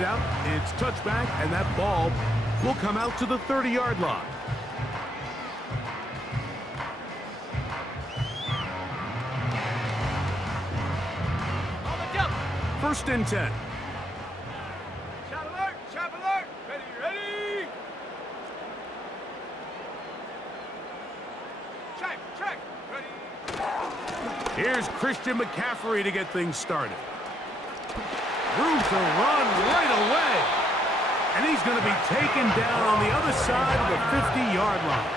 it out. It's touchback, and that ball will come out to the 30-yard line. First and 10. Shot alert! Shot alert! Ready, ready! Check! Ready! Here's Christian McCaffrey to get things started. Room to run right away. And he's going to be taken down on the other side of the 50-yard line.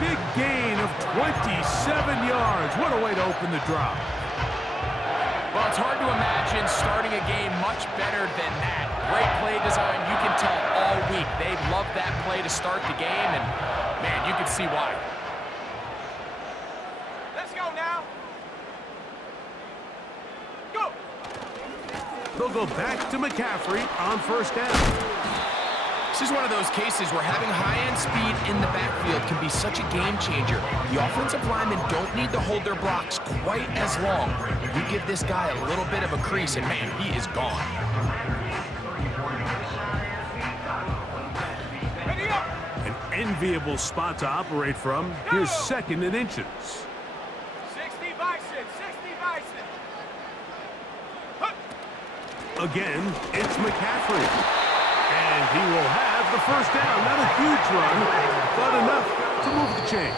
Big gain of 27 yards. What a way to open the drive. Well, it's hard to imagine starting a game much better than that. Great play design. You can tell all week they love that play to start the game, and, man, you can see why. Let's go now. Go! They'll go back to McCaffrey on first down. This is one of those cases where having high-end speed in the backfield can be such a game changer. The offensive linemen don't need to hold their blocks quite as long. You give this guy a little bit of a crease, and man, he is gone. Ready up! An enviable spot to operate from. Here's second and inches. 60 Bison! 60 Bison! Huh. Again, it's McCaffrey. And he will have the first down. Not a huge run, but enough to move the chains.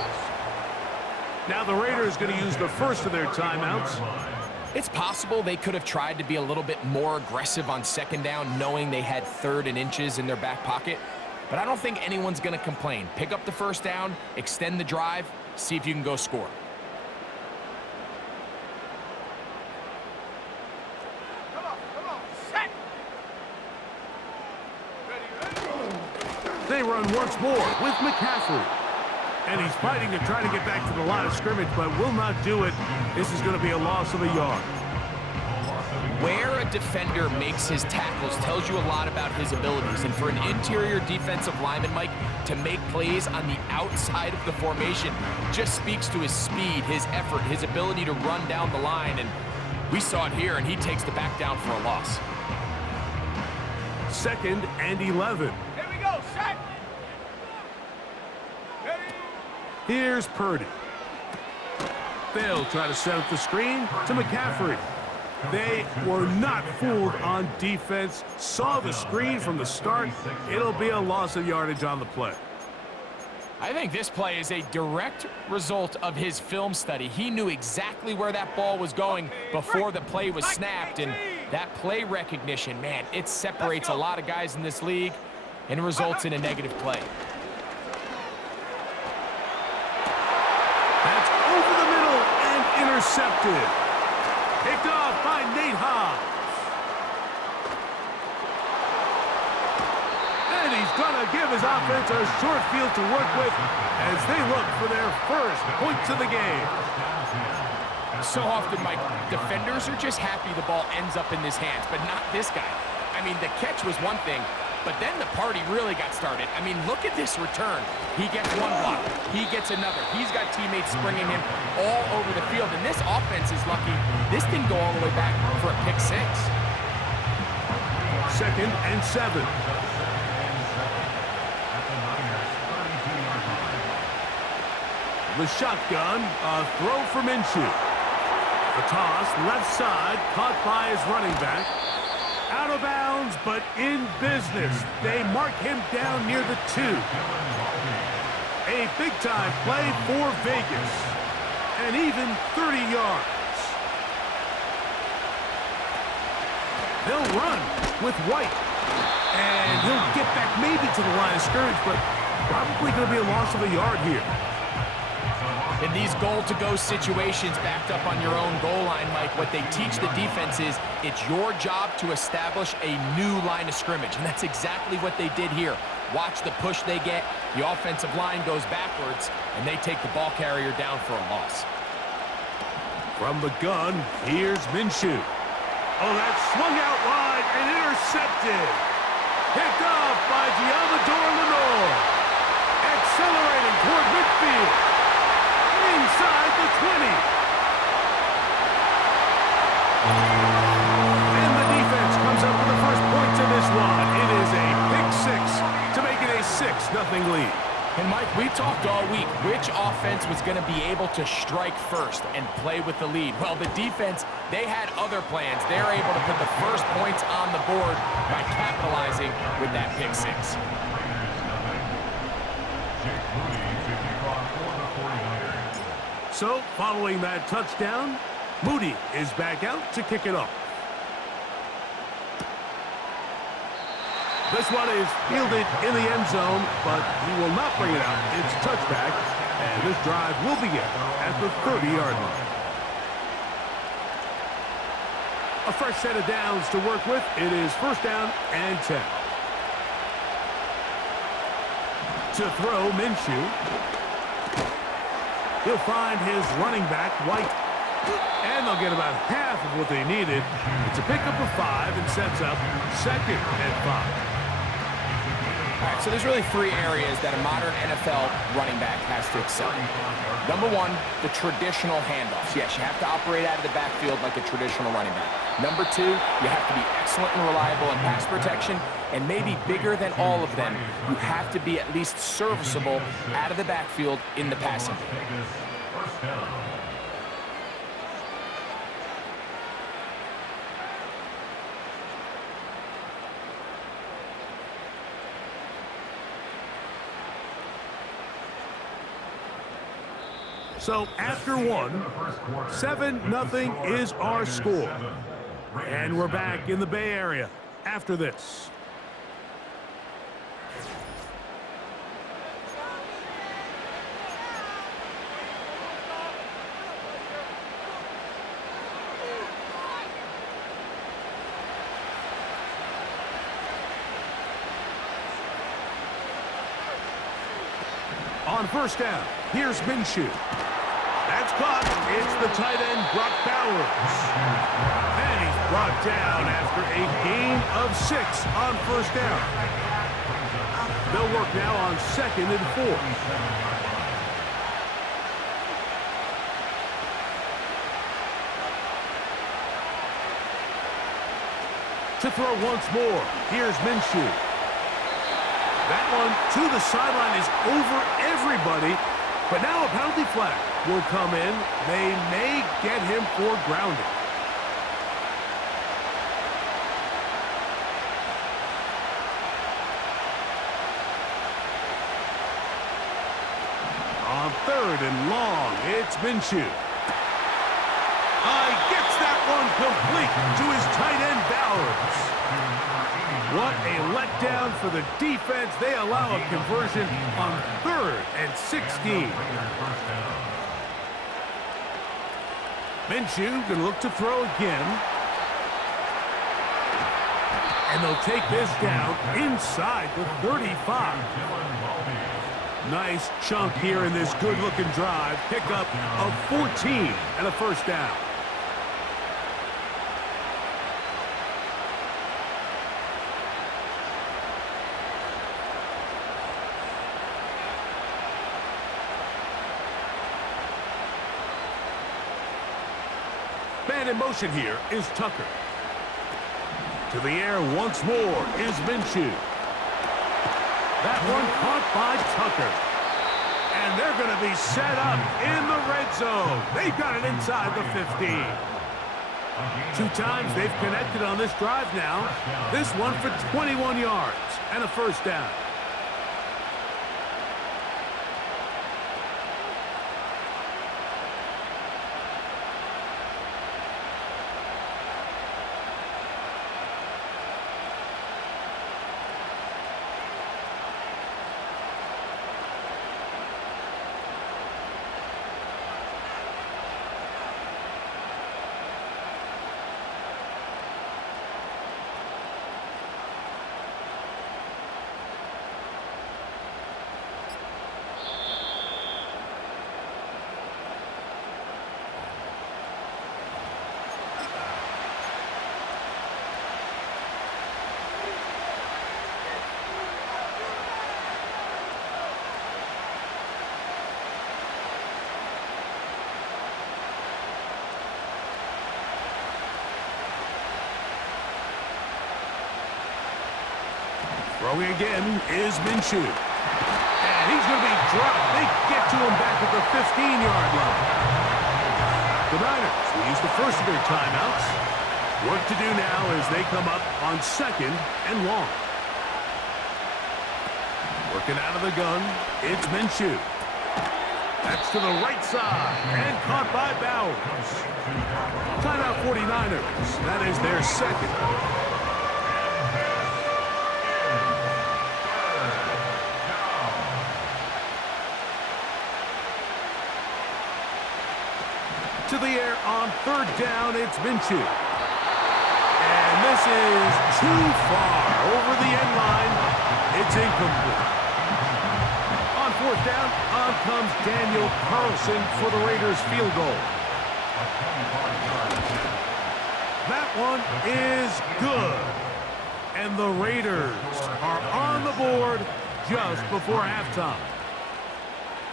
Now the Raiders going to use the first of their timeouts. It's possible they could have tried to be a little bit more aggressive on second down, knowing they had third and inches in their back pocket. But I don't think anyone's going to complain. Pick up the first down, extend the drive, see if you can go score. Come on, set! They run once more with McCaffrey. And he's fighting to try to get back to the line of scrimmage, but will not do it. This is going to be a loss of a yard. Where a defender makes his tackles tells you a lot about his abilities. And for an interior defensive lineman, Mike, to make plays on the outside of the formation just speaks to his speed, his effort, his ability to run down the line. And we saw it here, and he takes the back down for a loss. Second and 11. Here we go, set! Ready! Here's Purdy. They'll try to set up the screen to McCaffrey. They were not fooled on defense. Saw the screen from the start. It'll be a loss of yardage on the play. I think this play is a direct result of his film study. He knew exactly where that ball was going before the play was snapped, and that play recognition, man, it separates a lot of guys in this league and results in a negative play. That's over the middle and intercepted. Picked off by Nate Hobbs. And he's going to give his offense a short field to work with as they look for their first points of the game. So often, Mike, defenders are just happy the ball ends up in his hands, but not this guy. I mean, the catch was one thing, but then the party really got started. I mean, look at this return. He gets one block. He gets another. He's got teammates springing him all over the field, and this offense is lucky this didn't go all the way back for a pick six. Second and 7. The shotgun, a throw for Minshew. The toss, left side, caught by his running back. Out of bounds, but in business. They mark him down near the 2. A big-time play for Vegas. And even 30 yards. They'll run with White. And he'll get back maybe to the line of scrimmage, but probably going to be a loss of a yard here. In these goal-to-go situations backed up on your own goal line, Mike, what they teach the defense is it's your job to establish a new line of scrimmage, and that's exactly what they did here. Watch the push they get. The offensive line goes backwards, and they take the ball carrier down for a loss. From the gun, here's Minshew. Oh, that swung out wide and intercepted. Picked off by Giamador Lenore. Accelerating toward midfield. Inside the 20. And the defense comes up with the first point 7-0 lead. And Mike, we talked all week which offense was going to be able to strike first and play with the lead. Well, the defense, they had other plans. They're able to put the first points on the board by capitalizing with that pick six. So, following that touchdown, Moody is back out to kick it off. This one is fielded in the end zone, but he will not bring it out. It's touchback, and this drive will begin at the 30-yard line. A fresh set of downs to work with. It is first down and 10. To throw, Minshew. He'll find his running back, White. And they'll get about half of what they needed. It's a pickup of 5 and sets up second and 5. All right, so there's really three areas that a modern NFL running back has to excel in. Number one, the traditional handoffs. Yes, you have to operate out of the backfield like a traditional running back. Number two, you have to be excellent and reliable in pass protection, and maybe bigger than all of them, you have to be at least serviceable out of the backfield in the passing game. So after one, 7-0 is our score. And we're back in the Bay Area after this. On first down, here's Minshew. That's caught. It's the tight end, Brock Bowers. And he's brought down after a gain of 6 on first down. They'll work now on second and 4. To throw once more, here's Minshew. That one to the sideline is over everybody, but now a penalty flag will come in. They may get him for grounding. On third and long, it's Minshew. Gets that one complete to his tight end, Bowers. What a letdown for the defense. They allow a conversion on 3rd and 16. Minshew going to look to throw again. And they'll take this down inside the 35. Nice chunk here in this good-looking drive. Pickup of 14 and a first down. Man in motion here is Tucker. To the air once more is Minshew. That one caught by Tucker. And they're going to be set up in the red zone. They've got it inside the 15. 2 times they've connected on this drive now. This one for 21 yards and a first down. Throwing again is Minshew. And he's going to be dropped. They get to him back at the 15-yard line. The Niners will use the first of their timeouts. Work to do now as they come up on 2nd and long. Working out of the gun, it's Minshew. That's to the right side, and caught by Bowers. Timeout 49ers. That is their second. To the air on 3rd down, it's Minshew. And this is too far over the end line. It's incomplete. On 4th down, on comes Daniel Carlson for the Raiders field goal. That one is good. And the Raiders are on the board just before halftime.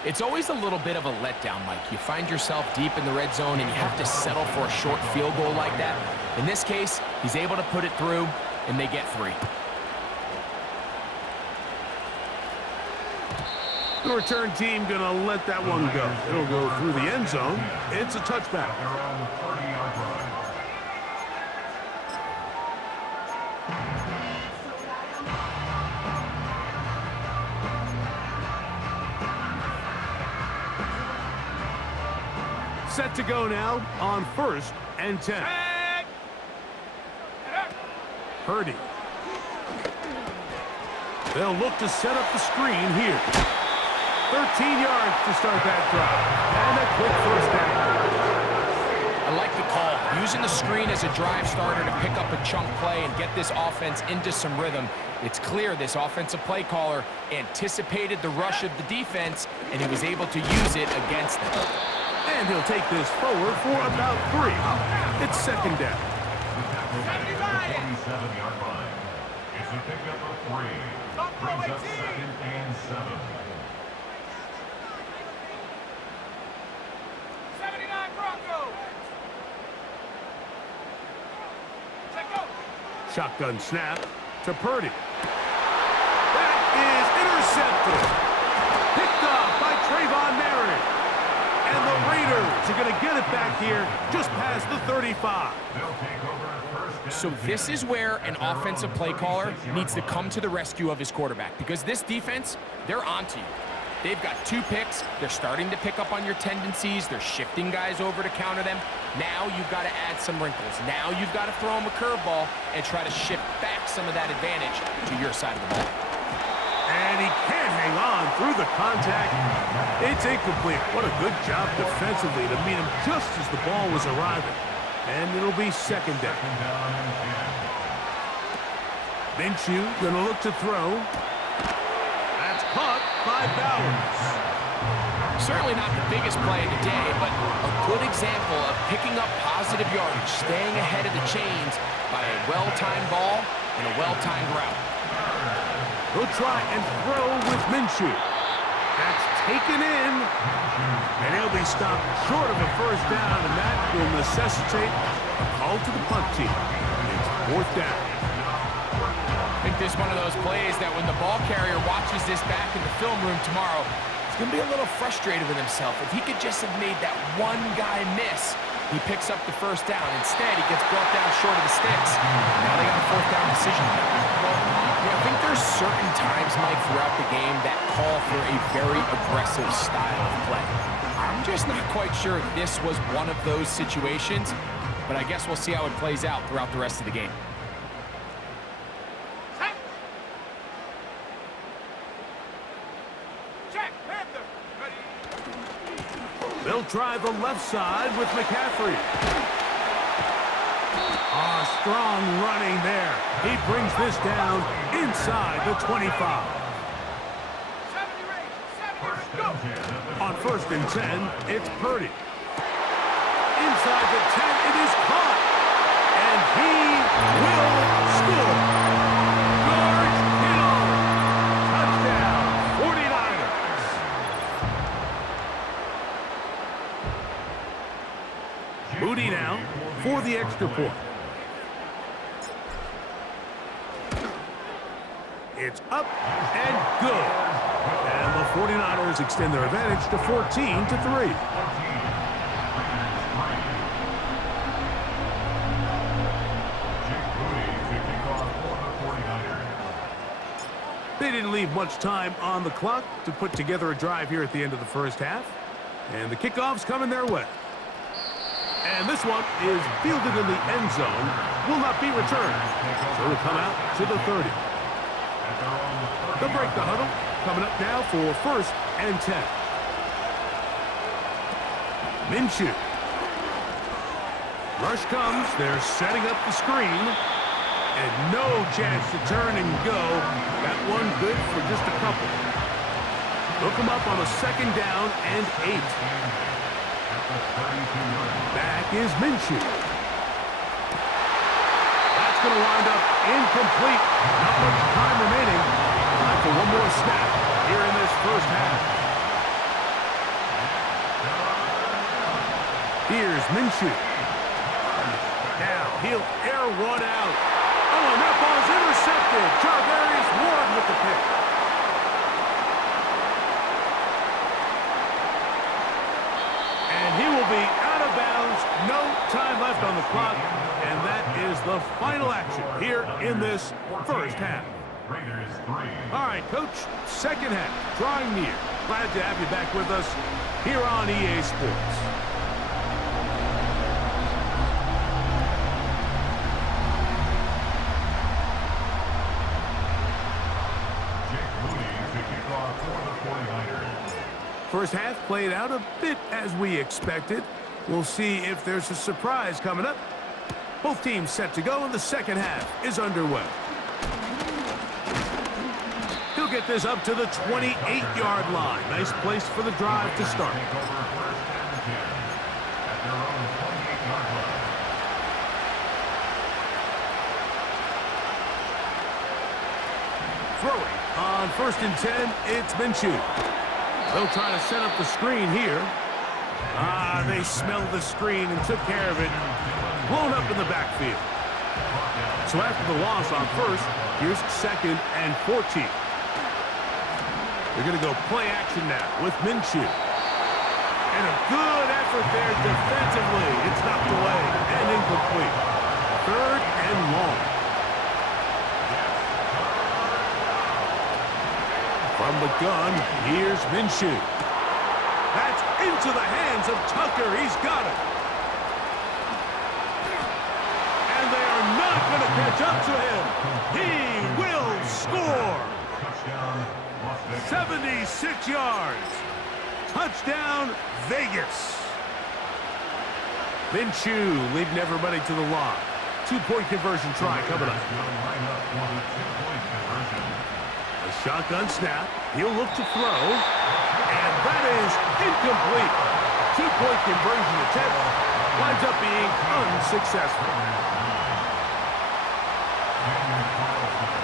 It's always a little bit of a letdown, Mike. You find yourself deep in the red zone and you have to settle for a short field goal like that. In this case, he's able to put it through, and they get 3. The return team going to let that one go. It'll go through the end zone. It's a touchback. Set to go now on 1st and 10. Purdy. They'll look to set up the screen here. 13 yards to start that drive. And a quick first down. I like the call. Using the screen as a drive starter to pick up a chunk play and get this offense into some rhythm. It's clear this offensive play caller anticipated the rush of the defense, and he was able to use it against them. And he'll take this forward for about 3. It's 2nd down. 27-yard line. It's a pickup of 3. Brings up 2nd and 7. 79 Broncos. Let go. Shotgun snap to Purdy. That is intercepted. Picked up by Trayvon Merritt. And the Raiders are going to get it back here just past the 35. So this is where an offensive play caller needs to come to the rescue of his quarterback, because this defense, they're onto you. They've got 2 picks. They're starting to pick up on your tendencies. They're shifting guys over to counter them. Now you've got to add some wrinkles. Now you've got to throw them a curveball and try to shift back some of that advantage to your side of the ball. And he can't hang on through the contact. It's incomplete. What a good job defensively to meet him just as the ball was arriving. And it'll be 2nd down. Minshew going to look to throw. That's caught by Bowers. Certainly not the biggest play of the day, but a good example of picking up positive yardage, staying ahead of the chains by a well-timed ball and a well-timed route. He'll try and throw with Minshew. That's taken in. And he'll be stopped short of a first down, and that will necessitate a call to the punt team. It's 4th down. I think this is one of those plays that when the ball carrier watches this back in the film room tomorrow, he's going to be a little frustrated with himself. If he could just have made that one guy miss, he picks up the first down. Instead, he gets brought down short of the sticks. Now they got a 4th down decision to make. I think there's certain times, Mike, throughout the game that call for a very aggressive style of play. I'm just not quite sure if this was one of those situations, but I guess we'll see how it plays out throughout the rest of the game. Set. Check. Panther. Ready. They'll try the left side with McCaffrey. Strong running there. He brings this down inside the 25. 70 go. On 1st and 10, it's Purdy. Inside the 10, it is caught. And he will score. George Kittle. Touchdown, 49ers. Moody now for the extra point. It's up and good. 49ers extend their advantage to 14-3. They didn't leave much time on the clock to put together a drive here at the end of the first half. And the kickoff's coming their way. And this one is fielded in the end zone. Will not be returned. So it'll come out to the 30. They'll break the huddle. Coming up now for 1st and 10. Minshew. Rush comes. They're setting up the screen. And no chance to turn and go. That one good for just a couple. They'll come up on a 2nd down and 8. Back is Minshew. That's going to wind up incomplete. Not much time remaining. Time for one more snap here in this first half. Here's Minshew. Now he'll air one out. Oh, and that ball's intercepted. Jarvarius Ward with the pick. And he will be out of bounds. No time left on the clock. And that is the final action here in this first half. All right, Coach, second half, drawing near. Glad to have you back with us here on EA Sports. First half played out a bit as we expected. We'll see if there's a surprise coming up. Both teams set to go, and the second half is underway. He'll get this up to the 28-yard line. Nice place for the drive to start. Throwing on 1st and 10, it's Minshew. They'll try to set up the screen here. They smelled the screen and took care of it. Blown up in the backfield. So after the loss on 1st, here's 2nd and 14. They're going to go play action now with Minshew. And a good effort there defensively. It's knocked away and incomplete. 3rd and long. From the gun, here's Minshew. That's into the hands of Tucker. He's got it. And they are not going to catch up to him. He will score. 76 yards. Touchdown, Vegas. Minshew leading everybody to the line. 2-point conversion try coming up. A shotgun snap. He'll look to throw. And that is incomplete. 2-point conversion attempt winds up being unsuccessful.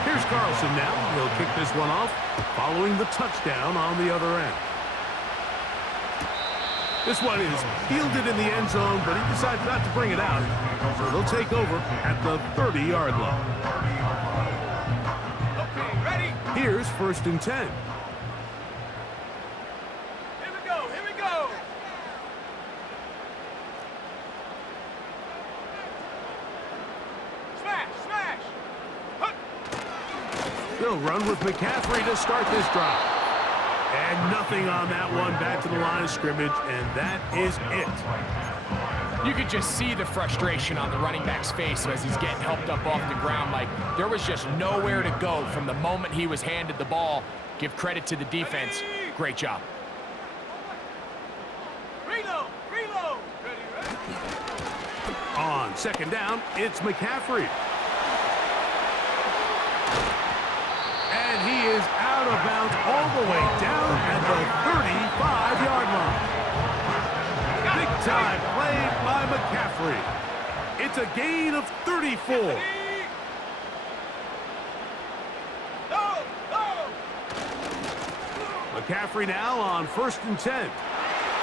Here's Carlson now. He'll kick this one off following the touchdown on the other end. This one is fielded in the end zone, but he decided not to bring it out. So they'll take over at the 30-yard line. Okay, ready? Here's 1st and 10. Here we go, here we go. Smash, smash. Hup. They'll run with McCaffrey to start this drive. And nothing on that one. Back to the line of scrimmage, and that is it. You could just see the frustration on the running back's face as he's getting helped up off the ground. Like, there was just nowhere to go from the moment he was handed the ball. Give credit to the defense. Great job. Reload, reload. Ready, ready. On 2nd down, it's McCaffrey. And he is out of bounds all the way down at the 35-yard line. Big time play by McCaffrey. It's a gain of 34. Go, go. McCaffrey now on 1st and 10.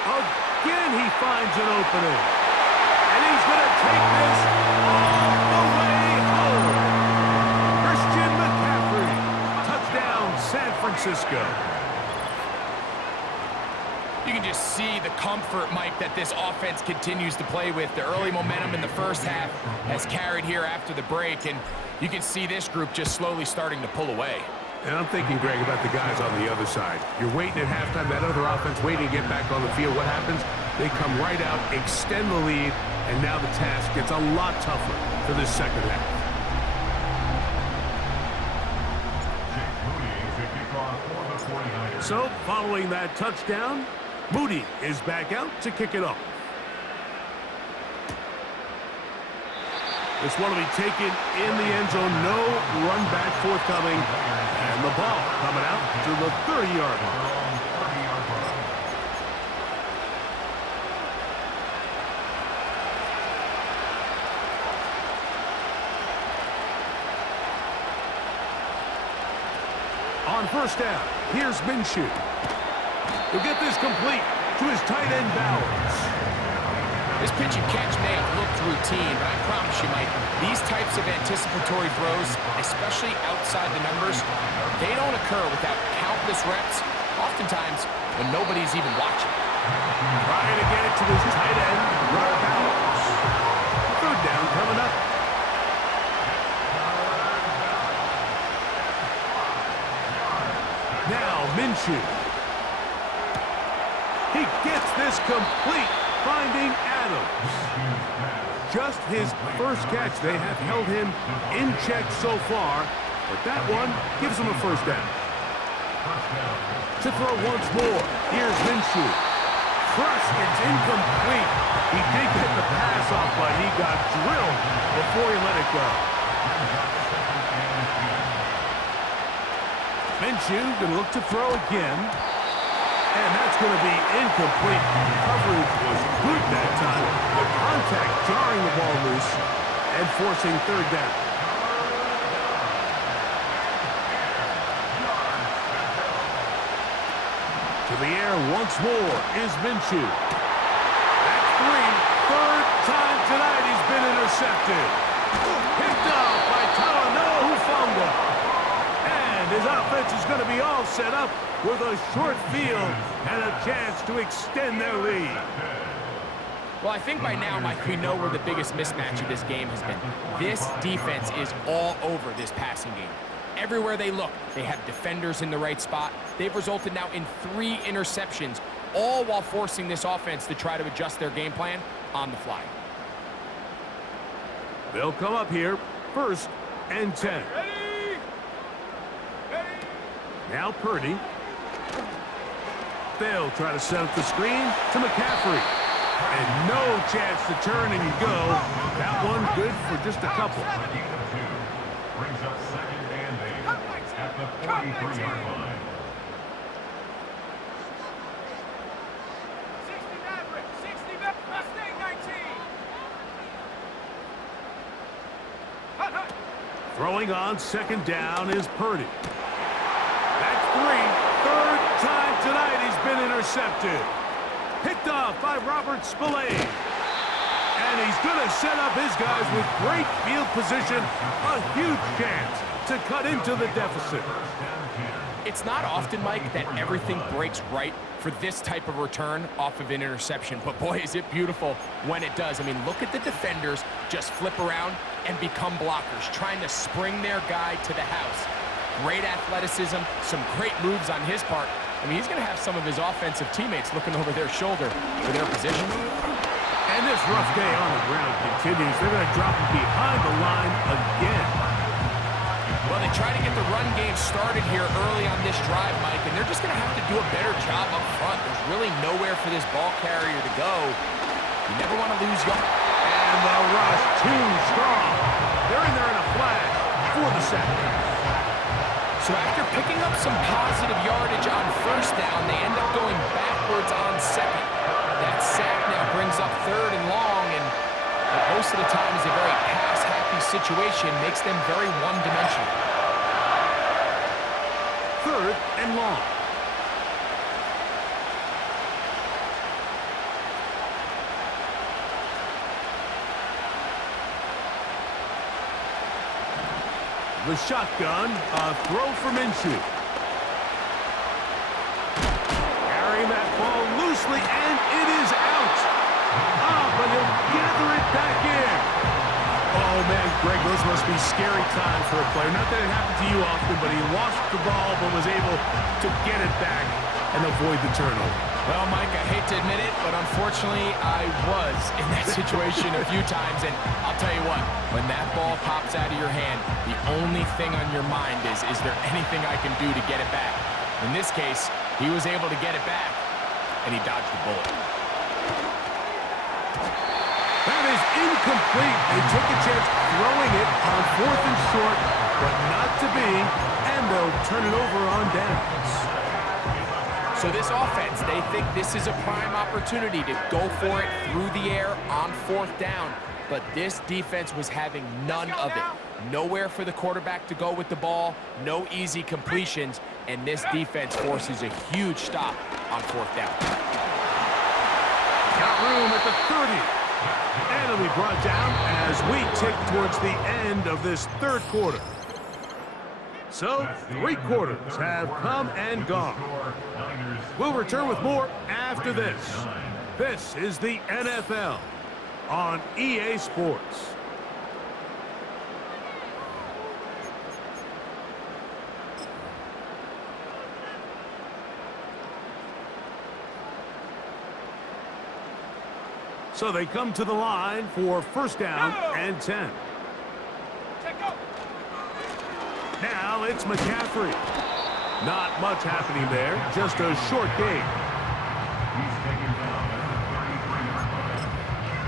Again, he finds an opening. And he's going to take this all the way home. Christian McCaffrey. Touchdown, San Francisco. You can just see the comfort, Mike, that this offense continues to play with. The early momentum in the first half has carried here after the break, and you can see this group just slowly starting to pull away. And I'm thinking, Greg, about the guys on the other side. You're waiting at halftime, that other offense waiting to get back on the field. What happens? They come right out, extend the lead, and now the task gets a lot tougher for this second half. So, following that touchdown, Moody is back out to kick it off. This one will be taken in the end zone. No run back forthcoming. And the ball coming out to the 30-yard line. On first down, here's Minshew. He'll get this complete to his tight end Bowers. This pitch and catch may have looked routine, but I promise you, Mike, these types of anticipatory throws, especially outside the numbers, they don't occur without countless reps, oftentimes when nobody's even watching. Trying to get it to his tight end, Robert Bowers. Third down coming up. Now Minshew. He gets this complete, finding Adams. Just his first catch. They have held him in check so far, but that one gives him a first down. To throw once more, here's Minshew. Crushed, it's incomplete. He did get the pass off, but he got drilled before he let it go. Minshew gonna look to throw again. And that's going to be incomplete. Coverage was good that time. The contact jarring the ball loose and forcing third down. To the air once more is Minshew. That's three. Third time tonight he's been intercepted. Picked off by Talanoa Hufanga. And his offense is going to be all set up with a short field and a chance to extend their lead. Well, I think by now, Mike, we know where the biggest mismatch of this game has been. This defense is all over this passing game. Everywhere they look, they have defenders in the right spot. They've resulted now in 3 interceptions, all while forcing this offense to try to adjust their game plan on the fly. They'll come up here, 1st and 10. Now Purdy. They'll try to set up the screen to McCaffrey. And no chance to turn and go. That one good for just a couple. Brings up 2nd and 8 at the 43-yard line. 60 Maverick, 60 Maverick, Mustang 19. Hut, hut. Throwing on 2nd down is Purdy. That's 3. Third time tonight he's been intercepted. Picked off by Robert Spillane. And he's going to set up his guys with great field position. A huge chance to cut into the deficit. It's not often, Mike, that everything breaks right for this type of return off of an interception. But boy, is it beautiful when it does. I mean, look at the defenders just flip around and become blockers, trying to spring their guy to the house. Great athleticism, some great moves on his part. I mean, he's going to have some of his offensive teammates looking over their shoulder for their position. And this rough day on the ground continues. They're going to drop him behind the line again. Well, they try to get the run game started here early on this drive, Mike, and they're just going to have to do a better job up front. There's really nowhere for this ball carrier to go. You never want to lose yards. And the rush too strong. They're in there in a flash for the sack. So after picking up some positive yardage on first down, they end up going backwards on second. That sack now brings up 3rd and long, and most of the time is a very pass-happy situation, makes them very one-dimensional. 3rd and long. The shotgun, a throw for Minshew. carrying that ball loosely, and it is out. But he'll gather it back in. Oh, man, Greg, those must be scary times for a player. Not that it happened to you often, but he lost the ball but was able to get it back and avoid the turnover. Well, Mike, I hate to admit it, but unfortunately, I was in that situation a few times, and I'll tell you what, when that ball pops out of your hand, the only thing on your mind is there anything I can do to get it back? In this case, he was able to get it back, and he dodged the bullet. That is incomplete. They took a chance throwing it on 4th and short, but not to be, and they'll turn it over on downs. So this offense, they think this is a prime opportunity to go for it through the air on 4th down, but this defense was having none of it. Nowhere for the quarterback to go with the ball, no easy completions, and this defense forces a huge stop on 4th down. Got room at the 30. And it'll be brought down as we tick towards the end of this 3rd quarter. So, 3 quarters have come and gone. We'll return with more after this. This is the NFL on EA Sports. So they come to the line for 1st down and 10. Now it's McCaffrey. Not much happening there, just a short gain. He's taken down at the 33-yard line.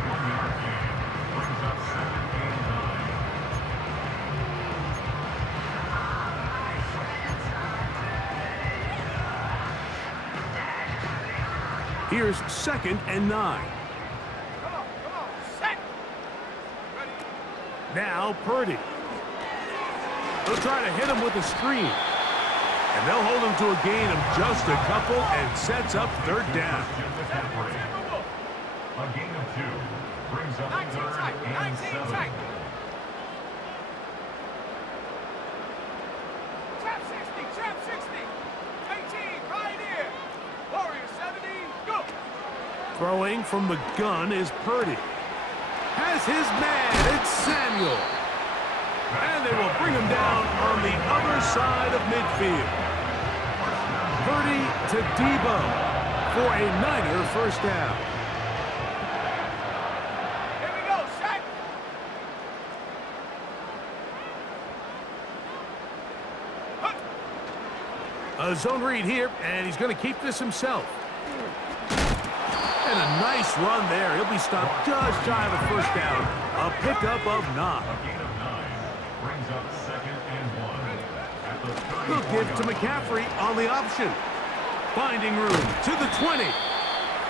1-yard gain. Brings up 7th and 9. Here's 2nd and 9. Come on, set. Ready. Now Purdy. They'll try to hit him with a screen. And they'll hold him to a gain of just a couple and sets up 3rd down. A gain of 2. Brings up 3rd and 7. Trap 60. 18, right here. Warrior 70, go. Throwing from the gun is Purdy. Has his man, it's Samuel. And they will bring him down on the other side of midfield. Purdy to Debo for a Niner 1st down. Here we go, set. A zone read here, and he's going to keep this himself. And a nice run there. He'll be stopped just shy of a 1st down. A pickup of 9. Brings up 2nd and 1. At the 30. They'll give to McCaffrey on the option. Finding room to the 20.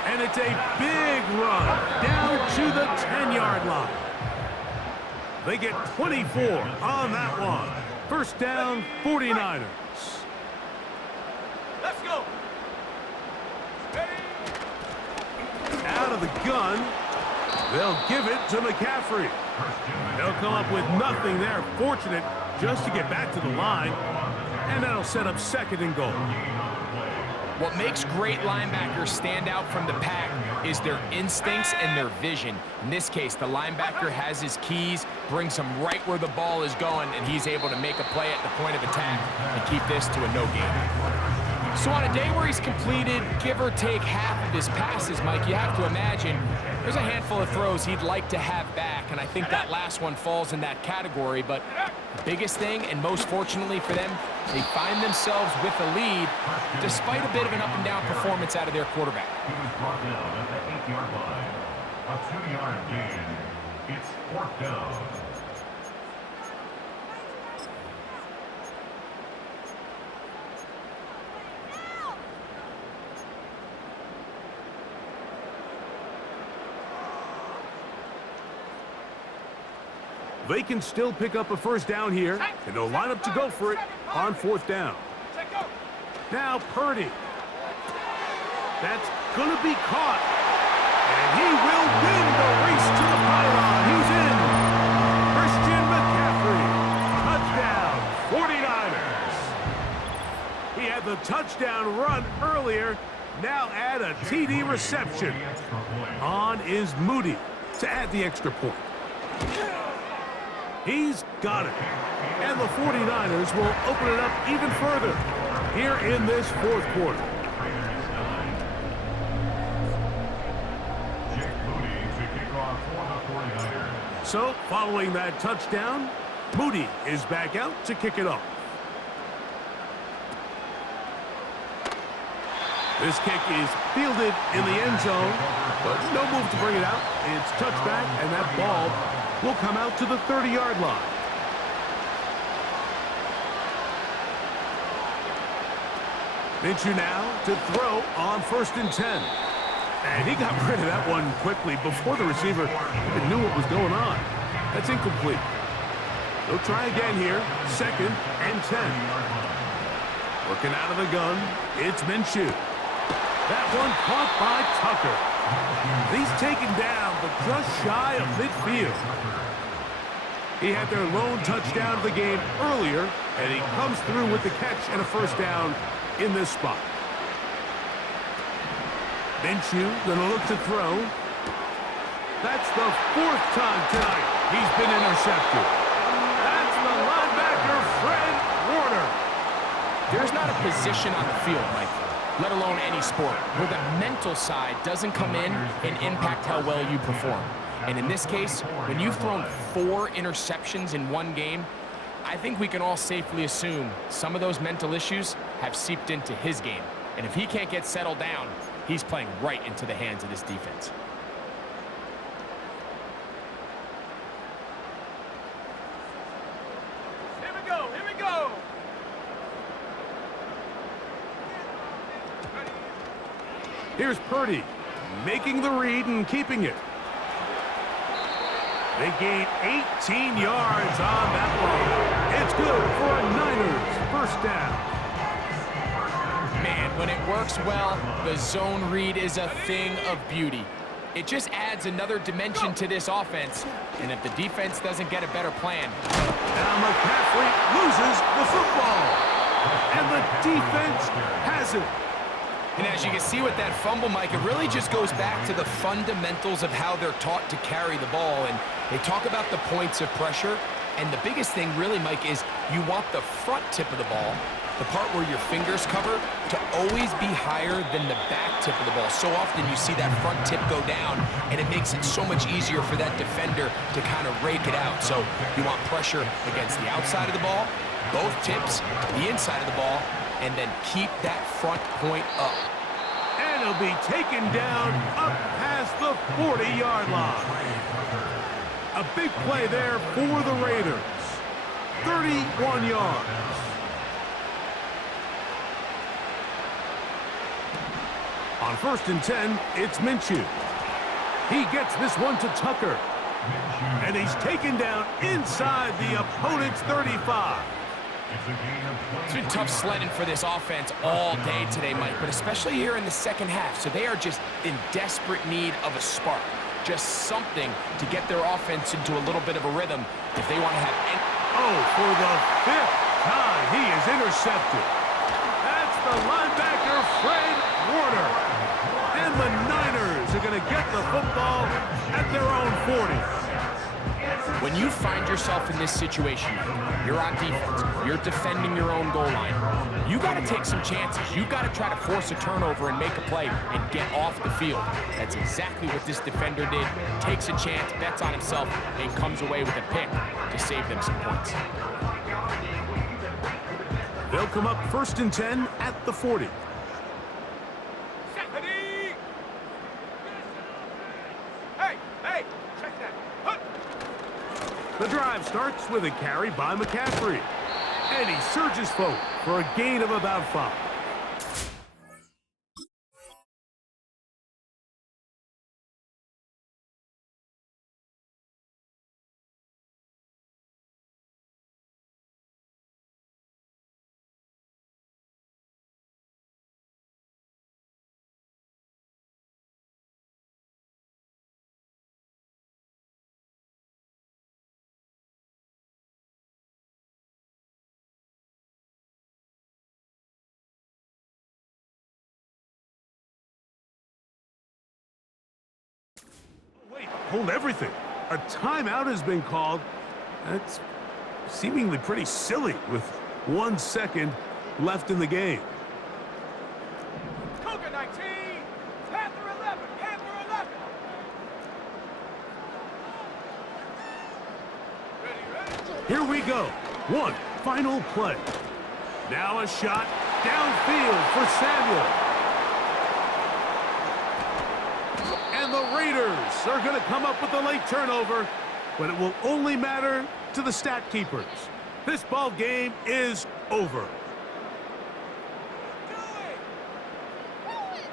And it's a big run down to the 10-yard line. They get 24 on that one. 1st down, 49ers. Let's go. Ready. Out of the gun. They'll give it to McCaffrey. They'll come up with nothing there. Fortunate just to get back to the line. And that'll set up 2nd and goal. What makes great linebackers stand out from the pack is their instincts and their vision. In this case, the linebacker has his keys, brings him right where the ball is going, and he's able to make a play at the point of attack and keep this to a no gain. So on a day where he's completed, give or take half of his passes, Mike, you have to imagine there's a handful of throws he'd like to have back, and I think that last one falls in that category. But the biggest thing, and most fortunately for them, they find themselves with a lead despite a bit of an up-and-down performance out of their quarterback. He was brought down at the 8-yard line. A 2-yard gain. It's 4th down. They can still pick up a 1st down here, and they'll line up to go for it on 4th down. Now Purdy. That's going to be caught. And he will win the race to the pylon. He's in. Christian McCaffrey. Touchdown, 49ers. He had the touchdown run earlier, Now add a TD reception. On is Moody to add the extra point. He's got it. And the 49ers will open it up even further here in this fourth quarter. So, following that touchdown, Moody is back out to kick it off. This kick is fielded in the end zone, but no move to bring it out. It's touchback, and that ball will come out to the 30-yard line. Minshew now to throw on 1st and 10. And he got rid of that one quickly before the receiver even knew what was going on. That's incomplete. They'll try again here. 2nd and 10. Working out of the gun, it's Minshew. That one caught by Tucker. He's taken down, but just shy of midfield. He had their lone touchdown of the game earlier, and he comes through with the catch and a 1st down in this spot. Minshew gonna look to throw. That's the 4th time tonight he's been intercepted. That's the linebacker, Fred Warner. There's not a position on the field, Mike, let alone any sport, where the mental side doesn't come in and impact how well you perform. And in this case, when you've thrown 4 interceptions in one game, I think we can all safely assume some of those mental issues have seeped into his game. And if he can't get settled down, he's playing right into the hands of this defense. Here we go, here we go. Here's Purdy, making the read and keeping it. They gain 18 yards on that one. It's good for a Niners 1st down. Man, when it works well, the zone read is a thing of beauty. It just adds another dimension to this offense. And if the defense doesn't get a better plan. Now McCaffrey loses the football. And the defense has it. And as you can see with that fumble, Mike, it really just goes back to the fundamentals of how they're taught to carry the ball. And they talk about the points of pressure. And the biggest thing really, Mike, is you want the front tip of the ball, the part where your fingers cover, to always be higher than the back tip of the ball. So often you see that front tip go down, and it makes it so much easier for that defender to kind of rake it out. So you want pressure against the outside of the ball, both tips, the inside of the ball, and then keep that front point up. And he'll be taken down up past the 40-yard line. A big play there for the Raiders. 31 yards. On 1st and 10, it's Minshew. He gets this one to Tucker. And he's taken down inside the opponent's 35. It's been tough sledding for this offense all day today, Mike, but especially here in the 2nd half. So they are just in desperate need of a spark. Just something to get their offense into a little bit of a rhythm if they want to have any... Oh, for the 5th time, he is intercepted. That's the linebacker, Fred Warner. And the Niners are going to get the football at their own 40. When you find yourself in this situation, you're on defense, you're defending your own goal line, you got to take some chances. You got to try to force a turnover and make a play and get off the field. That's exactly what this defender did. Takes a chance, bets on himself, and comes away with a pick to save them some points. They'll come up 1st and 10 at the 40. Hey, check that. Hunt. The drive starts with a carry by McCaffrey. And he surges forward for a gain of about 5. Hold everything. A timeout has been called. That's seemingly pretty silly with 1 second left in the game. Cougar 19, Panther 11, Panther 11. Ready. Here we go. One final play. Now a shot downfield for Samuel. And the Raiders are going to come up with a late turnover, but it will only matter to the stat keepers. This ball game is over.